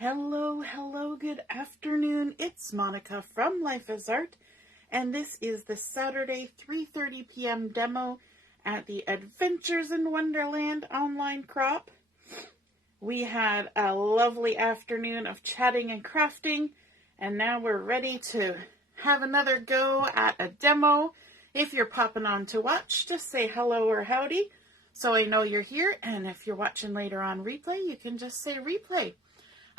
Hello, hello, good afternoon. It's Monica from Life is Art, and this is the Saturday 3:30 p.m. demo at the Adventures in Wonderland online crop. We had a lovely afternoon of chatting and crafting, and now we're ready to have another go at a demo. If you're popping on to watch, just say hello or howdy so I know you're here, and if you're watching later on replay, you can just say replay.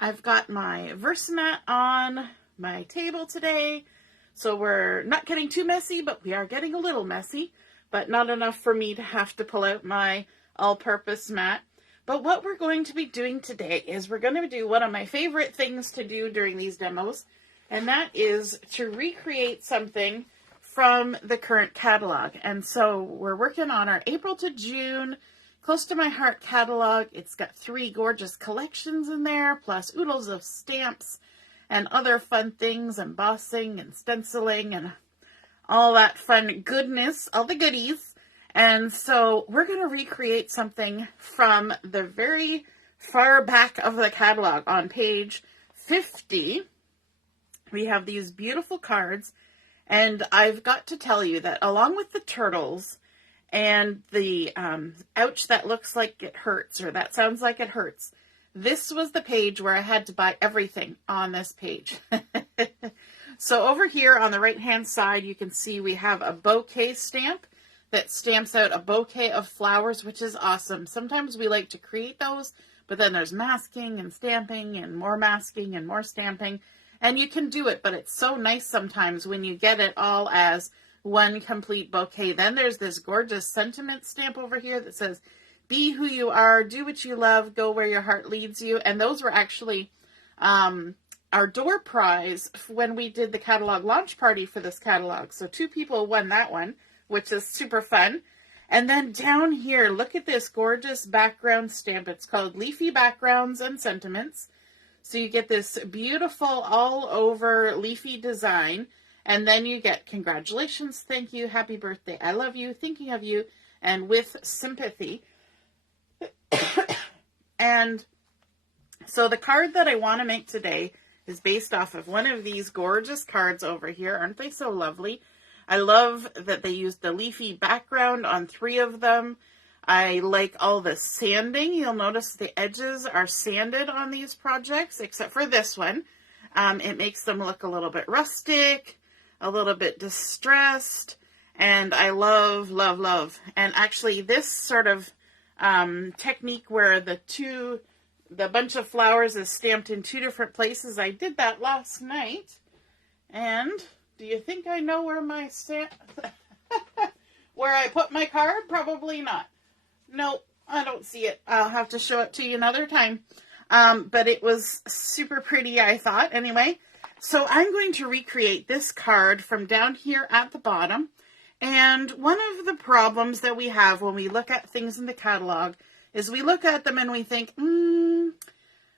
I've got my Versamat on my table today, so we're not getting too messy, but we are getting a little messy, but not enough for me to have to pull out my all-purpose mat. But what we're going to be doing today is we're going to do one of my favorite things to do during these demos, and that is to recreate something from the current catalog. And so we're working on our April to June Close to My Heart catalog. It's got 3 gorgeous collections in there, plus oodles of stamps and other fun things, embossing and stenciling and all that fun goodness, all the goodies. And so we're going to recreate something from the very far back of the catalog. On page 50, we have these beautiful cards, and I've got to tell you that along with the turtles and the ouch, that looks like it hurts, or that sounds like it hurts, this was the page where I had to buy everything on this page. So over here on the right hand side, you can see we have a bouquet stamp that stamps out a bouquet of flowers, which is awesome. Sometimes we like to create those, but then there's masking and stamping and more masking and more stamping, and you can do it, but it's so nice sometimes when you get it all as one complete bouquet. Then there's this gorgeous sentiment stamp over here that says, be who you are, do what you love, go where your heart leads you. And those were actually our door prize when we did the catalog launch party for this catalog. So 2 people won that one, which is super fun. And then down here, look at this gorgeous background stamp. It's called Leafy Backgrounds and Sentiments. So you get this beautiful all over leafy design. And then you get congratulations, thank you, happy birthday, I love you, thinking of you, and with sympathy. And so the card that I want to make today is based off of one of these gorgeous cards over here. Aren't they so lovely? I love that they used the leafy background on 3 of them. I like all the sanding. You'll notice the edges are sanded on these projects, except for this one. It makes them look a little bit rustic, a little bit distressed, and I love, love, love. And actually this sort of technique where the bunch of flowers is stamped in 2 different places, I did that last night. And do you think I know where my stamp, where I put my card? Probably not. Nope, I don't see it. I'll have to show it to you another time. But it was super pretty, I thought. Anyway, so I'm going to recreate this card from down here at the bottom. And one of the problems that we have when we look at things in the catalog is we look at them and we think,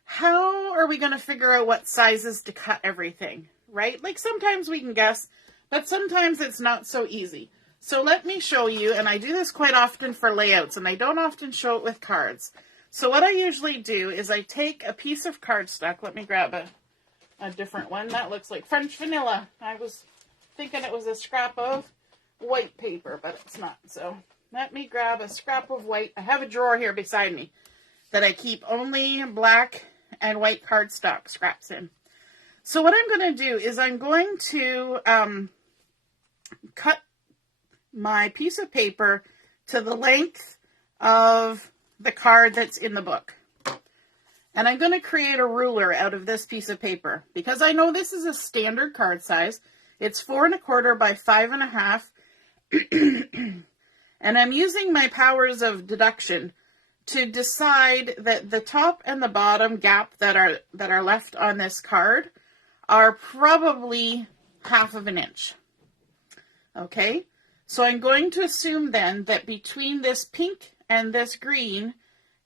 how are we going to figure out what sizes to cut everything, right? Like sometimes we can guess, but sometimes it's not so easy. So let me show you, and I do this quite often for layouts, and I don't often show it with cards. So what I usually do is I take a piece of cardstock. Let me grab a different one. That looks like French vanilla. I was thinking it was a scrap of white paper, but it's not. So let me grab a scrap of white. I have a drawer here beside me that I keep only black and white cardstock scraps in. So what I'm going to do is I'm going to cut my piece of paper to the length of the card that's in the book. And I'm going to create a ruler out of this piece of paper because I know this is a standard card size. It's 4 1/4 by 5 1/2. And I'm using my powers of deduction to decide that the top and the bottom gap that are left on this card are probably 1/2 inch. Okay, so I'm going to assume then that between this pink and this green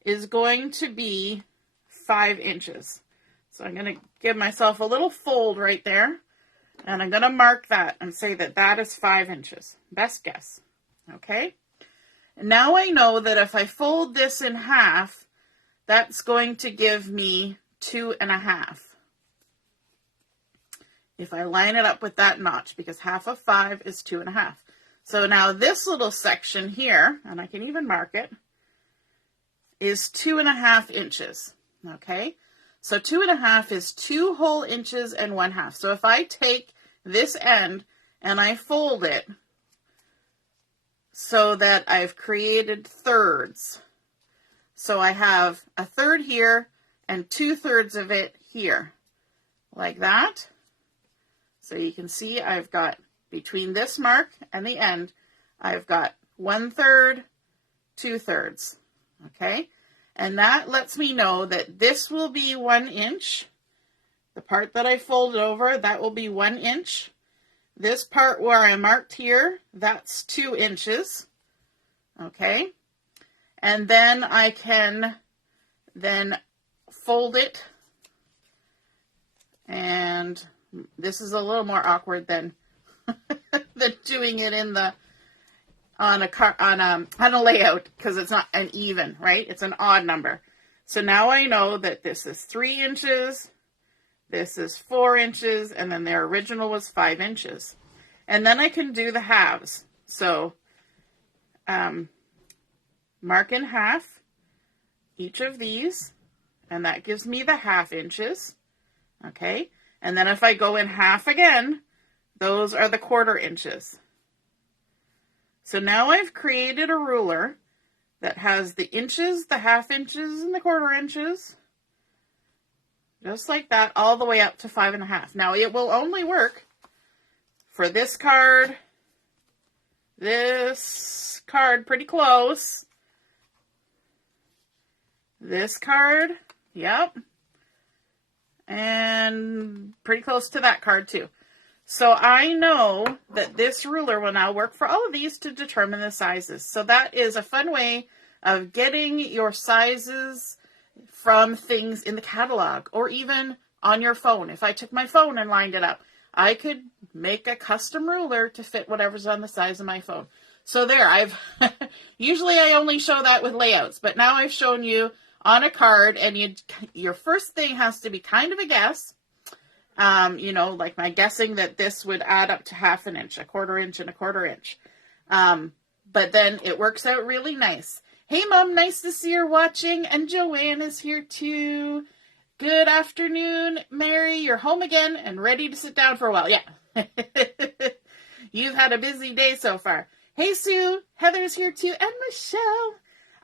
is going to be 5 inches. So I'm going to give myself a little fold right there, and I'm going to mark that and say that that is 5 inches. Best guess. Okay. And now I know that if I fold this in half, that's going to give me 2.5. If I line it up with that notch, because half of 5 is 2.5. So now this little section here, and I can even mark it, is 2.5 inches. Okay, so 2.5 is 2 whole inches and 1/2. So if I take this end and I fold it so that I've created thirds. So I have a third here and 2/3 of it here, like that. So you can see I've got between this mark and the end, I've got 1/3, 2/3. Okay, and that lets me know that this will be 1 inch. The part that I folded over, that will be 1 inch. This part where I marked here, that's 2 inches. Okay, and then I can then fold it, and this is a little more awkward than than doing it in the on a layout, because it's not an even, right? It's an odd number. So now I know that this is 3 inches, this is 4 inches, and then their original was 5 inches. And then I can do the halves. So mark in half each of these, and that gives me the 1/2 inches. Okay, and then if I go in half again, those are the 1/4 inches. So now I've created a ruler that has the inches, the 1/2 inches, and the 1/4 inches. Just like that, all the way up to 5.5. Now it will only work for this card, pretty close, this card, yep, and pretty close to that card too. So I know that this ruler will now work for all of these to determine the sizes. So that is a fun way of getting your sizes from things in the catalog, or even on your phone. If I took my phone and lined it up, I could make a custom ruler to fit whatever's on the size of my phone. So there, usually I only show that with layouts, but now I've shown you on a card, and your first thing has to be kind of a guess. Like my guessing that this would add up to 1/2 inch, 1/4 inch, and 1/4 inch. But then it works out really nice. Hey, Mom, nice to see you're watching. And Joanne is here too. Good afternoon, Mary. You're home again and ready to sit down for a while. Yeah. You've had a busy day so far. Hey, Sue. Heather's here too. And Michelle.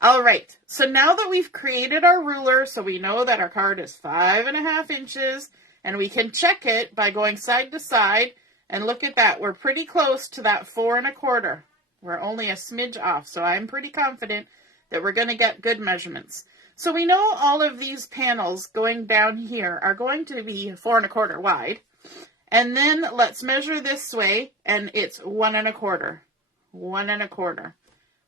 All right. So now that we've created our ruler, so we know that our card is 5.5 inches, and we can check it by going side to side, and look at that. We're pretty close to that 4.25. We're only a smidge off, so I'm pretty confident that we're going to get good measurements. So we know all of these panels going down here are going to be 4.25 wide. And then let's measure this way, and it's 1.25, 1.25,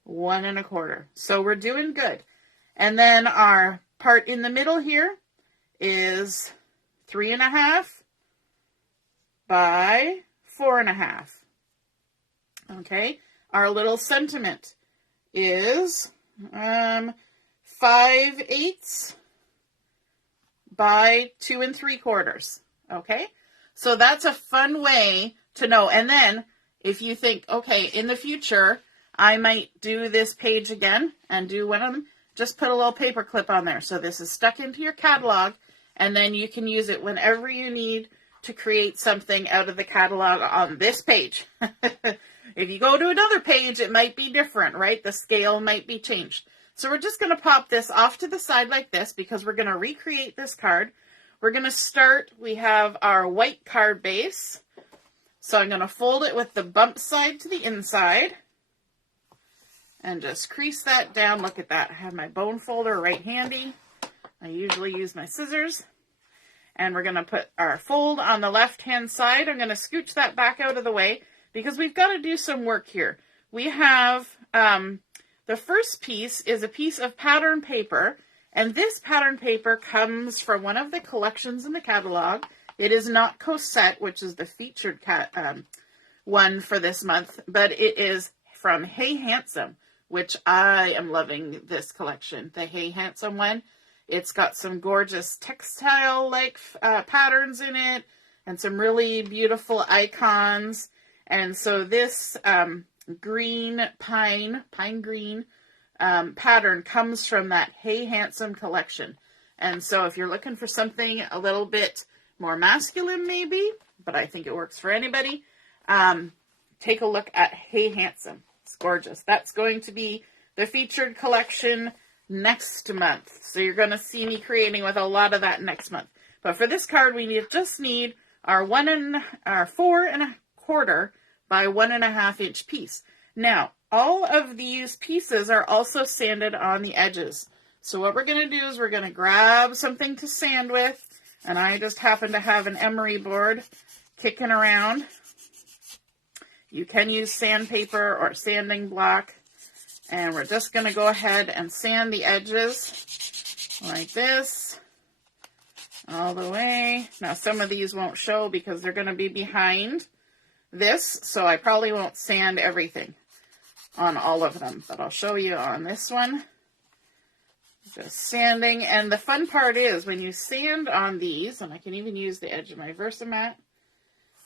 1.25. So we're doing good. And then our part in the middle here is 3.5 by 4.5. Okay, our little sentiment is 5/8 by 2 3/4. Okay, so that's a fun way to know. And then if you think, okay, in the future, I might do this page again and do one of them, just put a little paper clip on there. So this is stuck into your catalog, and then you can use it whenever you need to create something out of the catalog on this page. If you go to another page, it might be different, right? The scale might be changed. So we're just going to pop this off to the side like this, because we're going to recreate this card. We're going to start, we have our white card base. So I'm going to fold it with the bump side to the inside, and just crease that down. Look at that. I have my bone folder right handy. I usually use my scissors. And we're going to put our fold on the left-hand side. I'm going to scooch that back out of the way, because we've got to do some work here. We have, the first piece is a piece of pattern paper, and this pattern paper comes from one of the collections in the catalog. It is not Cosette, which is the featured one for this month, but it is from Hey Handsome, which I am loving this collection, the Hey Handsome one. It's got some gorgeous textile-like patterns in it and some really beautiful icons. And so this green pine green pattern comes from that Hey Handsome collection. And so if you're looking for something a little bit more masculine maybe, but I think it works for anybody, take a look at Hey Handsome. It's gorgeous. That's going to be the featured collection next month. So you're going to see me creating with a lot of that next month. But for this card, we just need our 4 1/4 by 1.5 inch piece. Now, all of these pieces are also sanded on the edges. So what we're going to do is we're going to grab something to sand with, and I just happen to have an emery board kicking around. You can use sandpaper or sanding block, and we're just going to go ahead and sand the edges like this all the way. Now some of these won't show because they're going to be behind this, so I probably won't sand everything on all of them, but I'll show you on this one. Just sanding, and the fun part is when you sand on these, and I can even use the edge of my Versamat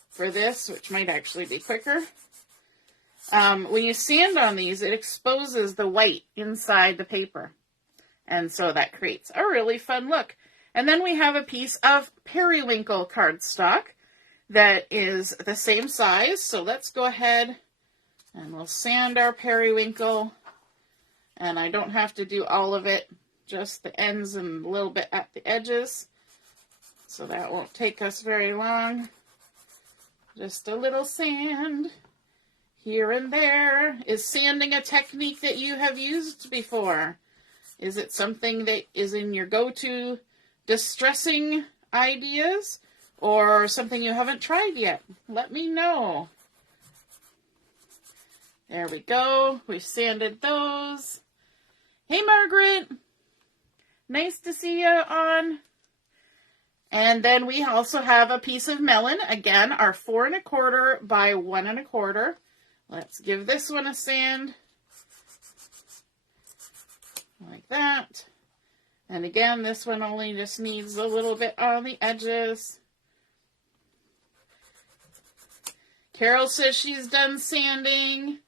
for this, which might actually be quicker. When you sand on these, it exposes the white inside the paper, and so that creates a really fun look. And then we have a piece of Periwinkle cardstock that is the same size, so let's go ahead and we'll sand our Periwinkle, and I don't have to do all of it, just the ends and a little bit at the edges, so that won't take us very long. Just a little sand here and there. Is sanding a technique that you have used before? Is it something that is in your go-to distressing ideas, or something you haven't tried yet? Let me know. There we go. We've sanded those. Hey, Margaret. Nice to see you on. And then we also have a piece of Melon. Again, our 4 1/4 by 1 1/4. Let's give this one a sand. Like that. And again, this one only just needs a little bit on the edges. Carol says she's done sanding.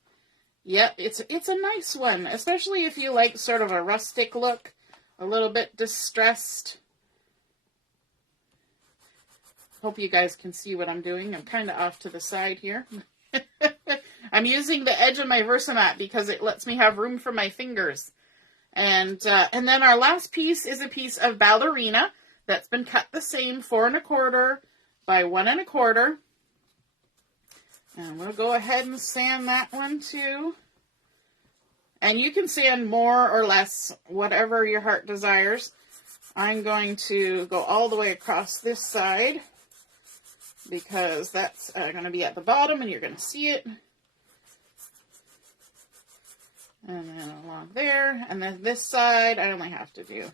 Yep, it's a nice one, especially if you like sort of a rustic look, a little bit distressed. Hope you guys can see what I'm doing. I'm kind of off to the side here. I'm using the edge of my Versamat because it lets me have room for my fingers. And then our last piece is a piece of Ballerina that's been cut the same 4 1/4 by 1 1/4. And we'll go ahead and sand that one too. And you can sand more or less, whatever your heart desires. I'm going to go all the way across this side because that's going to be at the bottom and you're going to see it. And then along there. And then this side, I only have to do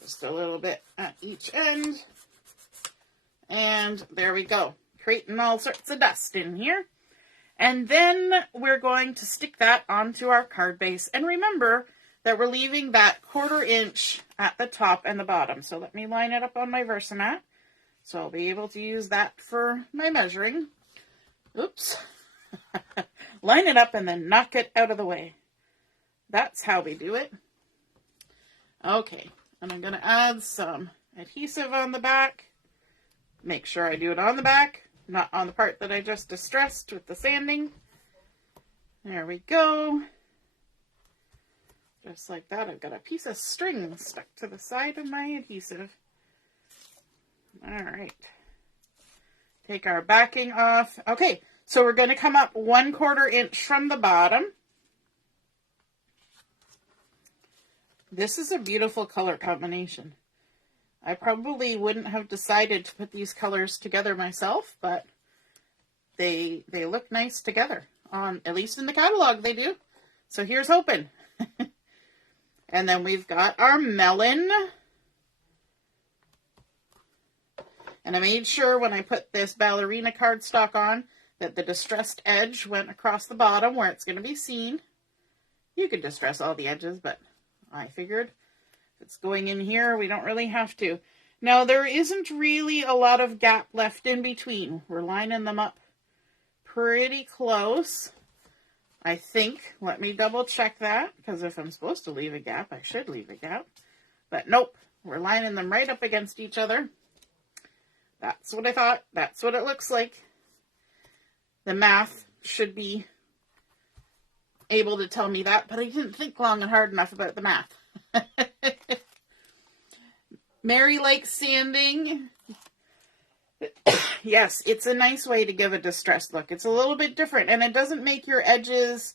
just a little bit at each end. And there we go. Creating all sorts of dust in here. And then we're going to stick that onto our card base. And remember that we're leaving that 1/4 inch at the top and the bottom. So let me line it up on my Versamat. So I'll be able to use that for my measuring. Oops. Line it up and then knock it out of the way. That's how we do it. Okay. And I'm going to add some adhesive on the back. Make sure I do it on the back, not on the part that I just distressed with the sanding. There we go. Just like that. I've got a piece of string stuck to the side of my adhesive. All right. Take our backing off. Okay, so we're going to come up 1/4 inch from the bottom. This is a beautiful color combination. I probably wouldn't have decided to put these colors together myself, but they look nice together. At least in the catalog they do. So here's hoping. And then we've got our Melon. And I made sure when I put this Ballerina cardstock on that the distressed edge went across the bottom where it's going to be seen. You could distress all the edges, but I figured If it's going in here, we don't really have to. Now, there isn't really a lot of gap left in between. We're lining them up pretty close, I think. Let me double check that, because if I'm supposed to leave a gap, I should leave a gap. But nope, we're lining them right up against each other. That's what I thought. That's what it looks like. The math should be able to tell me that, but I didn't think long and hard enough about the math. Mary likes sanding. Yes, it's a nice way to give a distressed look. It's a little bit different, and it doesn't make your edges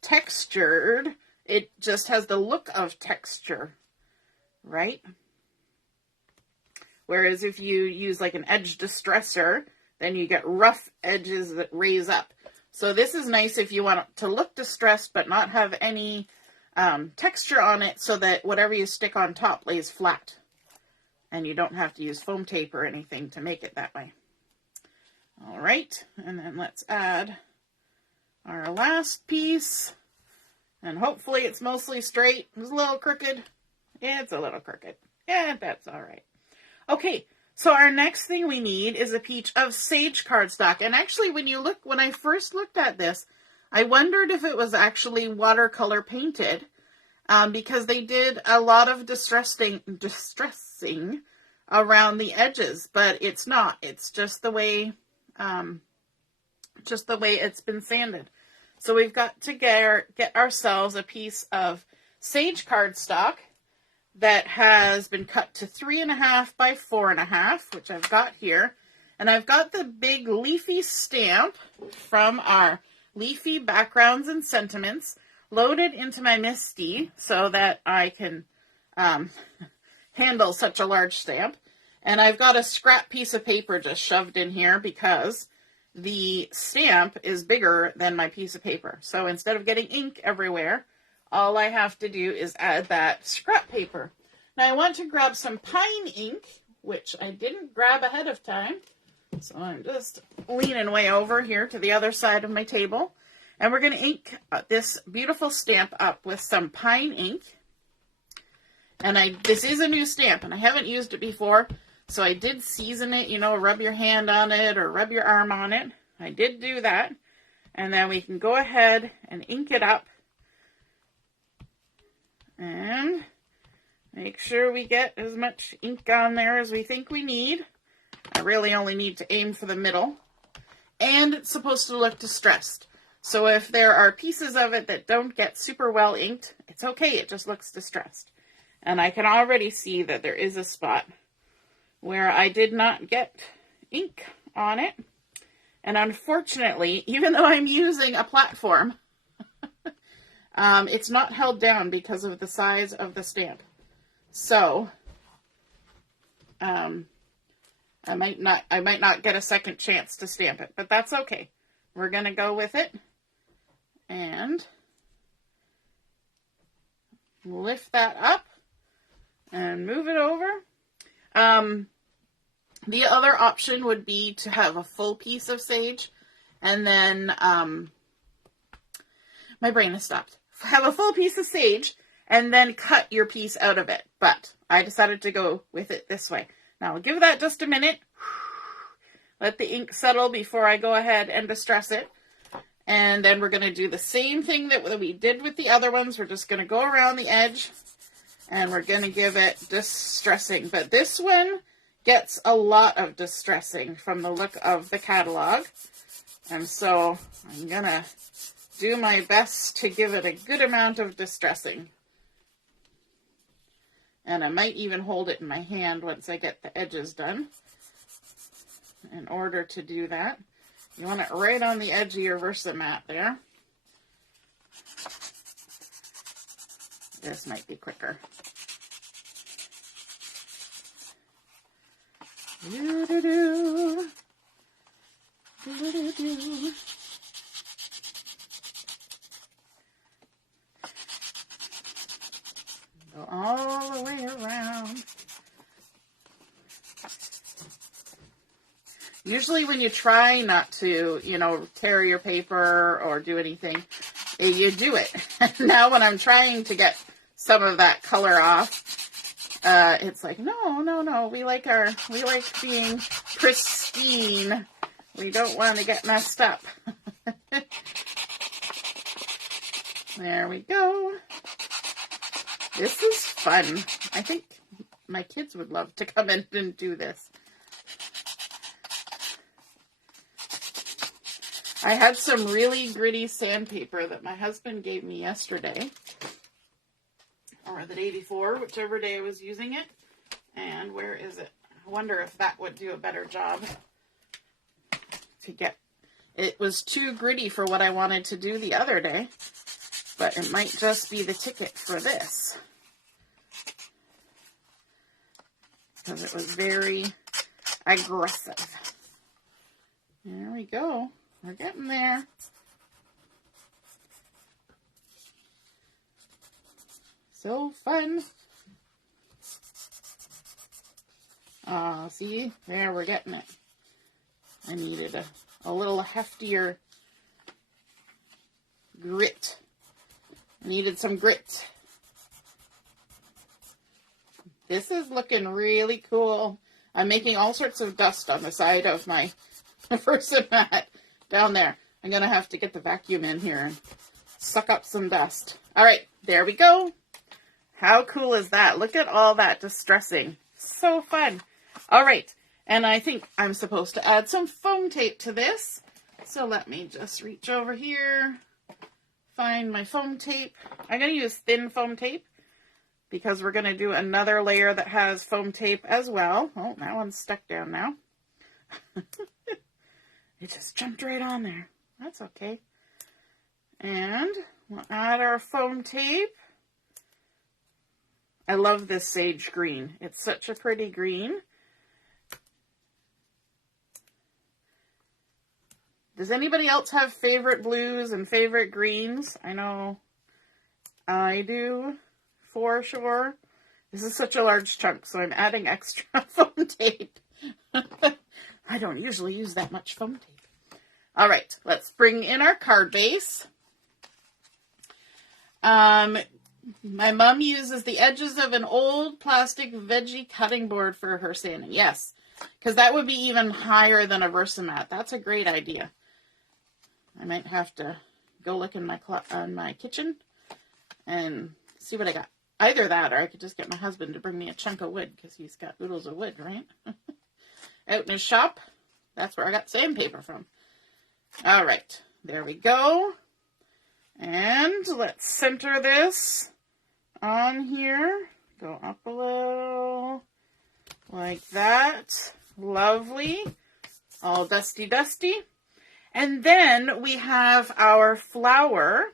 textured. It just has the look of texture, right? Whereas if you use like an edge distressor, then you get rough edges that raise up. So this is nice if you want it to look distressed but not have any texture on it, so that whatever you stick on top lays flat. And you don't have to use foam tape or anything to make it that way. All right, and then let's add our last piece. And hopefully it's mostly straight. It's a little crooked. Yeah, it's a little crooked. Yeah, that's all right. Okay, so our next thing we need is a piece of sage cardstock. And actually, when I first looked at this, I wondered if it was actually watercolor painted, because they did a lot of distressing around the edges, but it's not. It's just the way it's been sanded. So we've got to get ourselves a piece of sage cardstock that has been cut to 3.5 by 4.5, which I've got here. And I've got the big Leafy stamp from our Leafy Backgrounds and Sentiments loaded into my MISTI so that I can handle such a large stamp. And I've got a scrap piece of paper just shoved in here because the stamp is bigger than my piece of paper. So instead of getting ink everywhere, all I have to do is add that scrap paper. Now I want to grab some pine ink, which I didn't grab ahead of time. So I'm just leaning way over here to the other side of my table. And we're going to ink this beautiful stamp up with some pine ink. And this is a new stamp, and I haven't used it before. So I did season it, rub your hand on it or rub your arm on it. I did do that. And then we can go ahead and ink it up. And make sure we get as much ink on there as we think we need. I really only need to aim for the middle. And it's supposed to look distressed. So if there are pieces of it that don't get super well inked, it's okay. It just looks distressed. And I can already see that there is a spot where I did not get ink on it. And unfortunately, even though I'm using a platform, it's not held down because of the size of the stamp. So, I might not get a second chance to stamp it, but that's okay. We're going to go with it and lift that up and move it over. The other option would be to have a full piece of sage and then, my brain has stopped. Have a full piece of sage and then cut your piece out of it. But I decided to go with it this way. Now I'll give that just a minute. Let the ink settle before I go ahead and distress it. And then we're going to do the same thing that we did with the other ones. We're just going to go around the edge and we're going to give it distressing. But this one gets a lot of distressing from the look of the catalog. And so I'm going to do my best to give it a good amount of distressing. And I might even hold it in my hand once I get the edges done. In order to do that, you want it right on the edge of your Versamat there. This might be quicker. Do-do-do. Do-do-do. Go all the way around. Usually when you try not to, tear your paper or do anything, you do it. Now when I'm trying to get some of that color off, it's like, no, we like being pristine. We don't want to get messed up. There we go. This is fun. I think my kids would love to come in and do this. I had some really gritty sandpaper that my husband gave me yesterday, or the day before, whichever day I was using it. And where is it? I wonder if that would do a better job to get. It was too gritty for what I wanted to do the other day, but it might just be the ticket for this, because it was very aggressive. There we go. We're getting there. So fun. See? There, we're getting it. I needed a little heftier grit. I needed some grit. This is looking really cool. I'm making all sorts of dust on the side of my Versa mat down there. I'm going to have to get the vacuum in here and suck up some dust. All right, there we go. How cool is that? Look at all that distressing. So fun. All right, and I think I'm supposed to add some foam tape to this. So let me just reach over here, find my foam tape. I'm going to use thin foam tape because we're going to do another layer that has foam tape as well. Oh, that one's stuck down now. It just jumped right on there. That's okay. And we'll add our foam tape. I love this sage green. It's such a pretty green. Does anybody else have favorite blues and favorite greens? I know I do, for sure. This is such a large chunk, so I'm adding extra foam tape. I don't usually use that much foam tape. All right, let's bring in our card base. My mom uses the edges of an old plastic veggie cutting board for her sanding. Yes, because that would be even higher than a Versamat. That's a great idea. I might have to go look in my kitchen and see what I got. Either that, or I could just get my husband to bring me a chunk of wood, because he's got oodles of wood, right? Out in his shop. That's where I got sandpaper from. All right, there we go. And let's center this on here. Go up a little, like that. Lovely. All dusty, dusty. And then we have our flower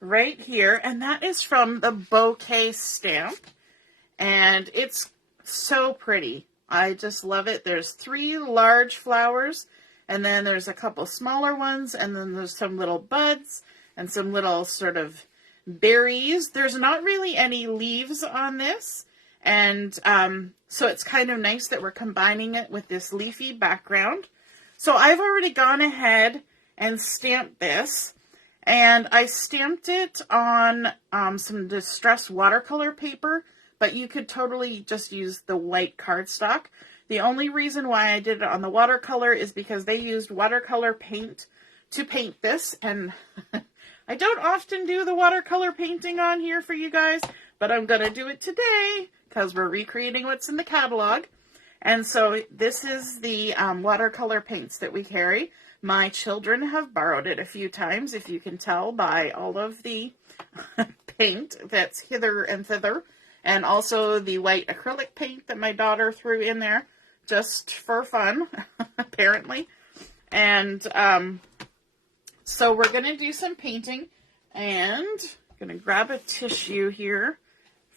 right here, and that is from the Bouquet stamp. And it's so pretty. I just love it. There's 3 large flowers, and then there's a couple smaller ones, and then there's some little buds and some little sort of berries. There's not really any leaves on this, and so it's kind of nice that we're combining it with this leafy background. So I've already gone ahead and stamped this, and I stamped it on some distressed watercolor paper, but you could totally just use the white cardstock. The only reason why I did it on the watercolor is because they used watercolor paint to paint this, and I don't often do the watercolor painting on here for you guys, but I'm going to do it today because we're recreating what's in the catalog. And so this is the watercolor paints that we carry. My children have borrowed it a few times, if you can tell by all of the paint that's hither and thither, and also the white acrylic paint that my daughter threw in there just for fun, apparently. And so we're going to do some painting, and I'm going to grab a tissue here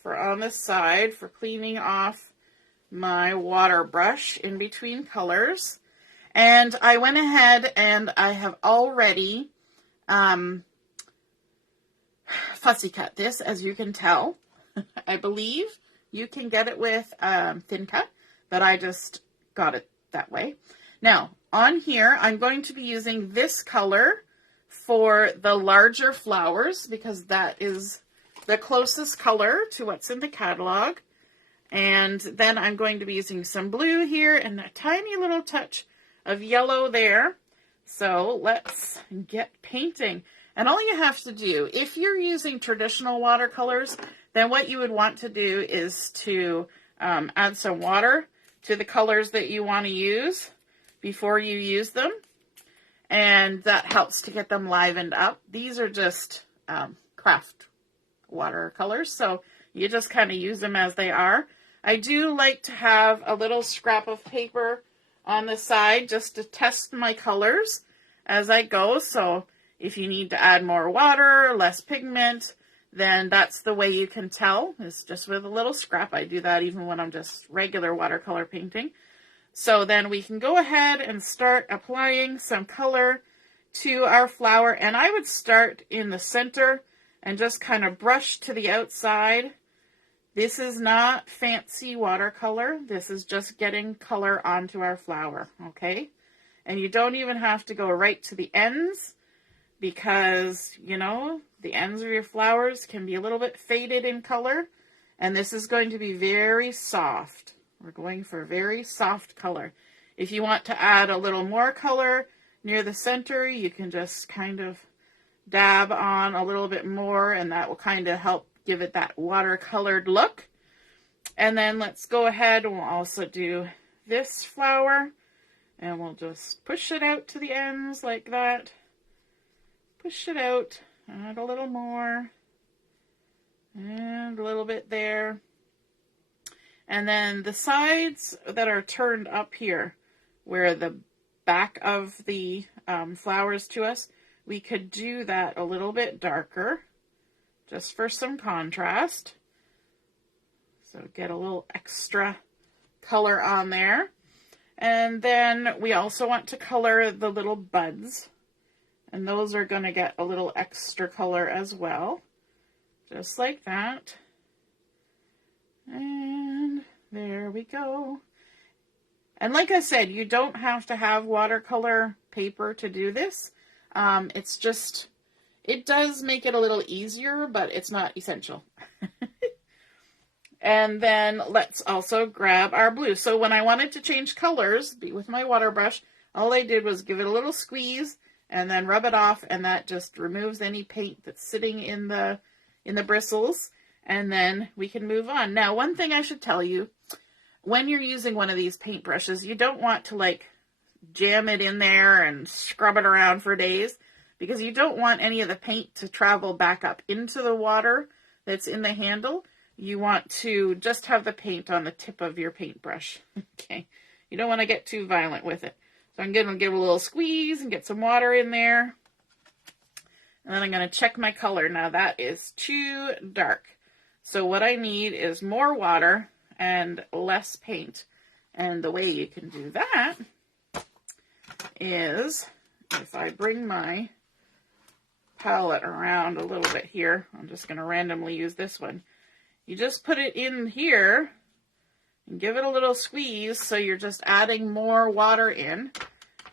for on the side for cleaning off my water brush in between colors. And I went ahead and I have already fussy cut this, as you can tell. I believe you can get it with thin cut, but I just got it that way. Now, on here, I'm going to be using this color for the larger flowers, because that is the closest color to what's in the catalog. And then I'm going to be using some blue here and a tiny little touch of yellow there. So let's get painting. And all you have to do, if you're using traditional watercolors, then what you would want to do is to add some water to the colors that you want to use before you use them. And that helps to get them livened up. These are just craft watercolors, so you just kind of use them as they are. I do like to have a little scrap of paper on the side just to test my colors as I go. So if you need to add more water, less pigment, then that's the way you can tell, is just with a little scrap. I do that even when I'm just regular watercolor painting. So then we can go ahead and start applying some color to our flower. And I would start in the center and just kind of brush to the outside. This is not fancy watercolor. This is just getting color onto our flower, okay? And you don't even have to go right to the ends because, you know, the ends of your flowers can be a little bit faded in color. And this is going to be very soft. We're going for a very soft color. If you want to add a little more color near the center, you can just kind of dab on a little bit more, and that will kind of help give it that watercolored look. And then let's go ahead and we'll also do this flower, and we'll just push it out to the ends like that. Push it out, add a little more, and a little bit there. And then the sides that are turned up here, where the back of the flowers to us, we could do that a little bit darker, just for some contrast. So get a little extra color on there. And then we also want to color the little buds. And those are going to get a little extra color as well. Just like that. And there we go. And like I said, you don't have to have watercolor paper to do this. It's just, it does make it a little easier, but it's not essential. And then let's also grab our blue. So when I wanted to change colors with my water brush, all I did was give it a little squeeze and then rub it off, and that just removes any paint that's sitting in the bristles. And then we can move on. Now, one thing I should tell you, when you're using one of these paintbrushes, you don't want to like jam it in there and scrub it around for days, because you don't want any of the paint to travel back up into the water that's in the handle. You want to just have the paint on the tip of your paintbrush. Okay, you don't want to get too violent with it. So I'm going to give it a little squeeze and get some water in there. And then I'm going to check my color. Now that is too dark. So what I need is more water and less paint. And the way you can do that is, if I bring my palette around a little bit here, I'm just going to randomly use this one. You just put it in here and give it a little squeeze, so you're just adding more water in.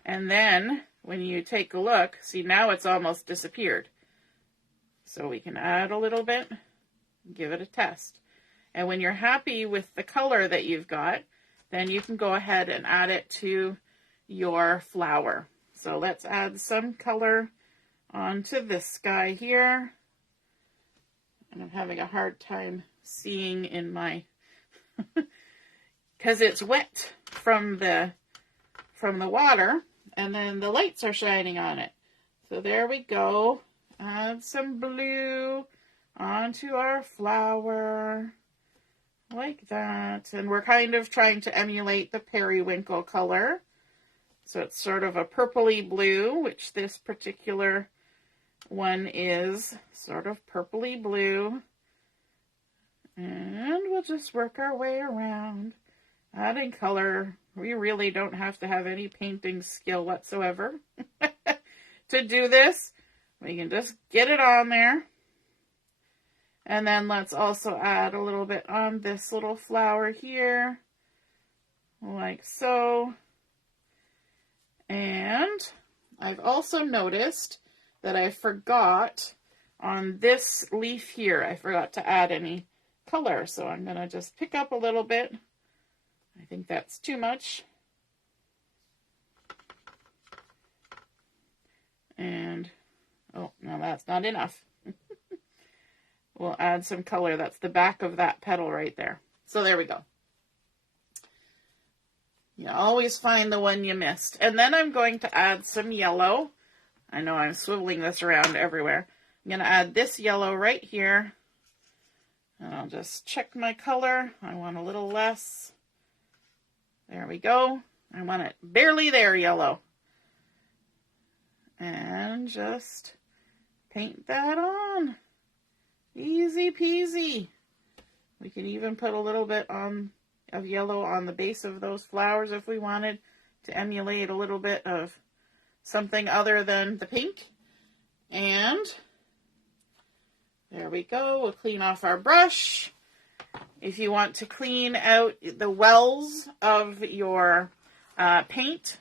And then when you take a look, see, now it's almost disappeared. So we can add a little bit, give it a test. And when you're happy with the color that you've got, then you can go ahead and add it to your flower. So let's add some color onto this guy here. And I'm having a hard time seeing in my, because it's wet from the water, and then the lights are shining on it. So there we go. Add some blue onto our flower, like that. And we're kind of trying to emulate the Periwinkle color. So it's sort of a purpley blue, which this particular one is sort of purpley blue. And we'll just work our way around, adding color. We really don't have to have any painting skill whatsoever to do this. We can just get it on there. And then let's also add a little bit on this little flower here, like so. And I've also noticed that I forgot on this leaf here, I forgot to add any color. So I'm going to just pick up a little bit. I think that's too much. And, oh, no, that's not enough. We'll add some color. That's the back of that petal right there. So there we go. You always find the one you missed. And then I'm going to add some yellow. I know I'm swiveling this around everywhere. I'm going to add this yellow right here. And I'll just check my color. I want a little less. There we go. I want it barely there yellow. And just paint that on. Easy peasy. We can even put a little bit of yellow on the base of those flowers if we wanted to emulate a little bit of something other than the pink. And there we go. We'll clean off our brush. If you want to clean out the wells of your paint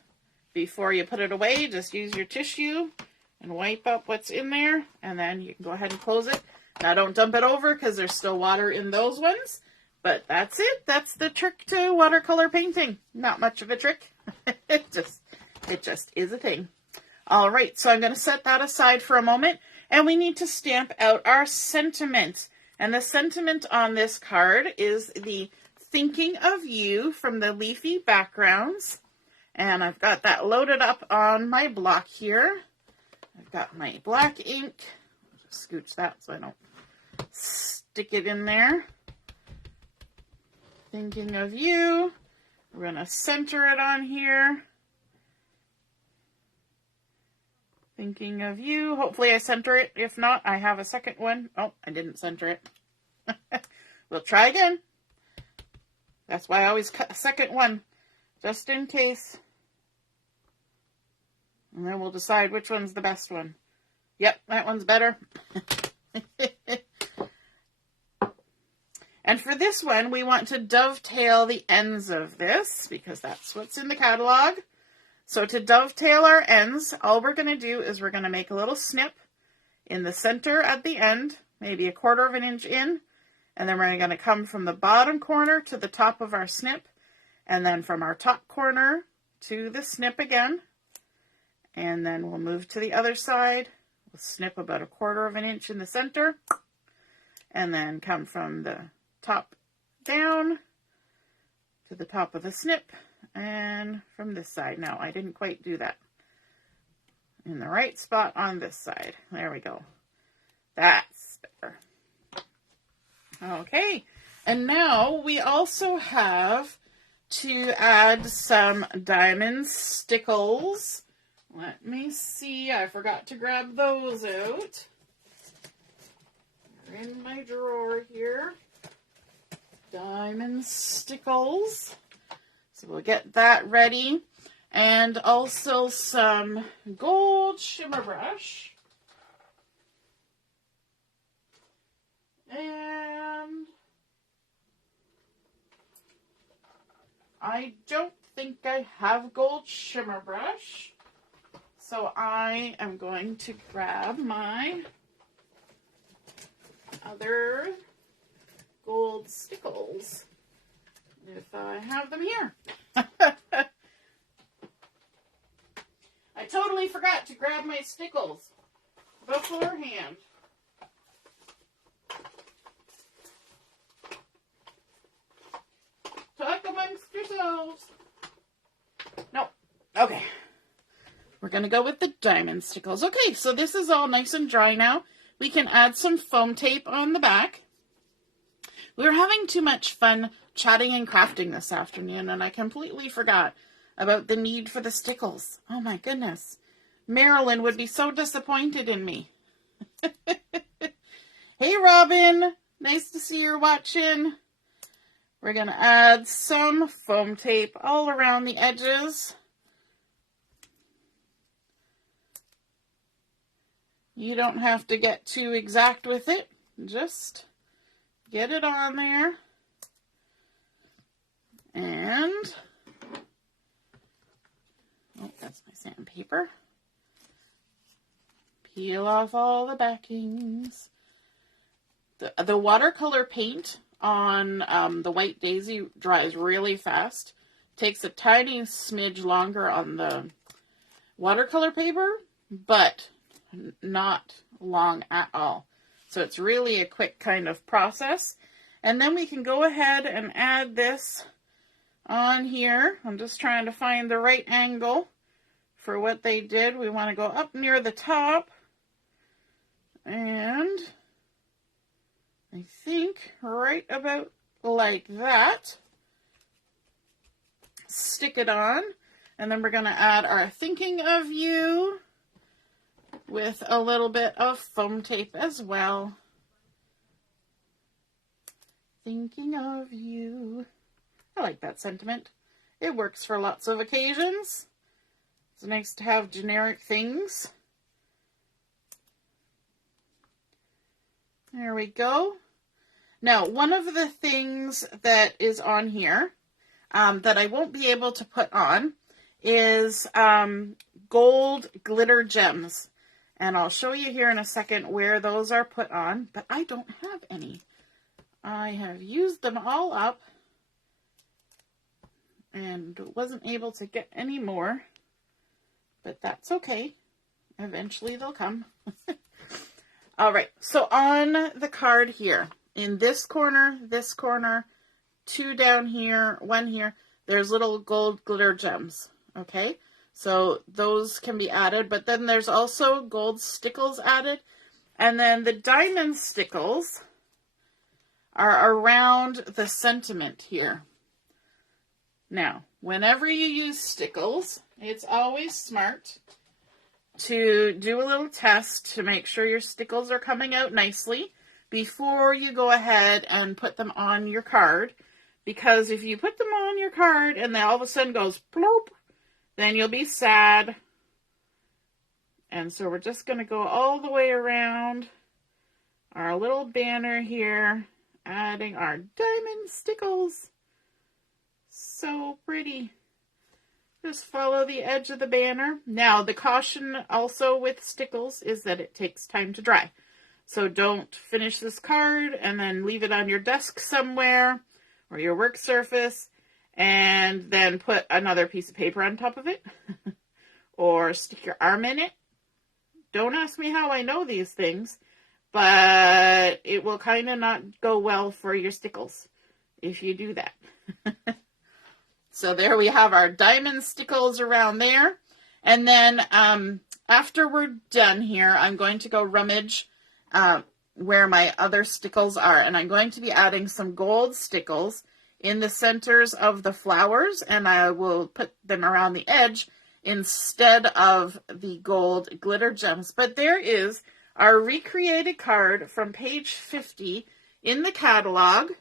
before you put it away, just use your tissue and wipe up what's in there, and then you can go ahead and close it. Now don't dump it over because there's still water in those ones, but that's it. That's the trick to watercolor painting. Not much of a trick. It just is a thing. All right, so I'm going to set that aside for a moment, and we need to stamp out our sentiment. And the sentiment on this card is the thinking of you from the Leafy backgrounds. And I've got that loaded up on my block here. I've got my black ink. I'll just scooch that so I don't stick it in there. Thinking of you. We're going to center it on here. Thinking of you. Hopefully I center it. If not, I have a second one. Oh, I didn't center it. We'll try again. That's why I always cut a second one, just in case. And then we'll decide which one's the best one. Yep, that one's better. And for this one, we want to dovetail the ends of this, because that's what's in the catalog. So to dovetail our ends, all we're going to do is we're going to make a little snip in the center at the end, maybe 1/4 inch in, and then we're going to come from the bottom corner to the top of our snip, and then from our top corner to the snip again, and then we'll move to the other side. We'll snip about 1/4 inch in the center, and then come from the top down to the top of the snip, and from this side. No, I didn't quite do that. In the right spot on this side. There we go. That's better. Okay, and now we also have to add some diamond stickles. Let me see, I forgot to grab those out. They're in my drawer here. Diamond stickles. So we'll get that ready. And also some gold shimmer brush. And I don't think I have gold shimmer brush. So I am going to grab my other gold stickles, if I have them here. I totally forgot to grab my stickles beforehand. Talk amongst yourselves. No. Okay. We're going to go with the diamond stickles. Okay, so this is all nice and dry now. We can add some foam tape on the back. We were having too much fun chatting and crafting this afternoon, and I completely forgot about the need for the stickles. Oh my goodness. Marilyn would be so disappointed in me. Hey Robin, nice to see you're watching. We're going to add some foam tape all around the edges. You don't have to get too exact with it. Just get it on there. And, oh, that's my sandpaper. Peel off all the backings. The watercolor paint on the White Daisy dries really fast. Takes a tiny smidge longer on the watercolor paper, but not long at all. So it's really a quick kind of process. And then we can go ahead and add this on here. I'm just trying to find the right angle for what they did. We want to go up near the top. And I think right about like that. Stick it on. And then we're going to add our Thinking of You with a little bit of foam tape as well. Thinking of you. I like that sentiment. It works for lots of occasions. It's nice to have generic things. There we go. Now, one of the things that is on here that I won't be able to put on is gold glitter gems. And I'll show you here in a second where those are put on, but I don't have any. I have used them all up and wasn't able to get any more, but that's okay. Eventually they'll come. All right, so on the card here, in this corner, 2 down here, 1 here, there's little gold glitter gems, okay? So those can be added, but then there's also gold stickles added, and then the diamond stickles are around the sentiment here. Now, whenever you use stickles, it's always smart to do a little test to make sure your stickles are coming out nicely before you go ahead and put them on your card. Because if you put them on your card and then all of a sudden goes plop, then you'll be sad. And so we're just going to go all the way around our little banner here, adding our diamond stickles. So pretty. Just follow the edge of the banner. Now, the caution also with stickles is that it takes time to dry. So don't finish this card and then leave it on your desk somewhere or your work surface and then put another piece of paper on top of it or stick your arm in it. Don't ask me how I know these things, but it will kind of not go well for your stickles if you do that. So there we have our diamond stickles around there. And then after we're done here, I'm going to go rummage where my other stickles are. And I'm going to be adding some gold stickles in the centers of the flowers. And I will put them around the edge instead of the gold glitter gems. But there is our recreated card from page 50 in the catalog,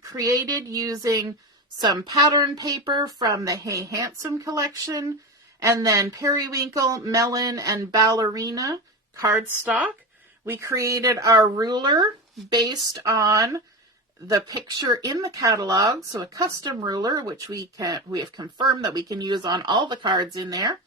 created using some pattern paper from the Hey Handsome collection, and then Periwinkle, Melon, and Ballerina cardstock. We created our ruler based on the picture in the catalog, so a custom ruler, which we have confirmed that we can use on all the cards in there.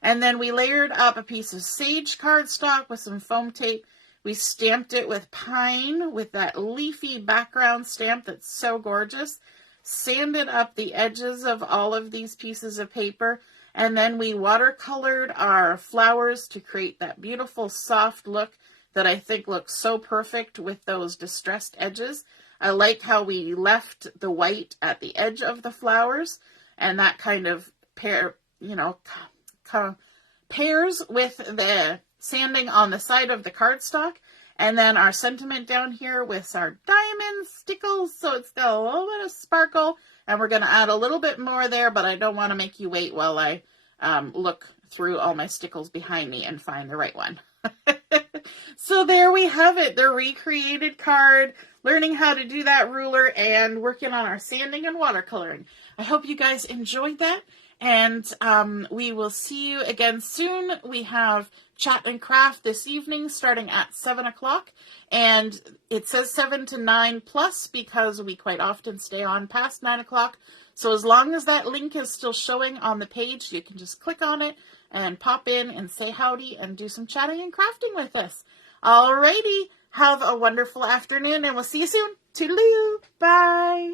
And then we layered up a piece of sage cardstock with some foam tape. We stamped it with pine with that leafy background stamp that's so gorgeous. Sanded up the edges of all of these pieces of paper, and then we watercolored our flowers to create that beautiful soft look that I think looks so perfect with those distressed edges. I like how we left the white at the edge of the flowers, and that kind of pairs with the sanding on the side of the cardstock. And then our sentiment down here with our diamond stickles, so it's got a little bit of sparkle. And we're going to add a little bit more there, but I don't want to make you wait while I look through all my stickles behind me and find the right one. So there we have it, the recreated card, learning how to do that ruler and working on our sanding and watercoloring. I hope you guys enjoyed that. And we will see you again soon. We have Chat and Craft this evening starting at 7 o'clock. And it says 7 to 9 plus because we quite often stay on past 9 o'clock. So as long as that link is still showing on the page, you can just click on it and pop in and say howdy and do some chatting and crafting with us. Alrighty, Have a wonderful afternoon, and we'll see you soon. Toodaloo. Bye.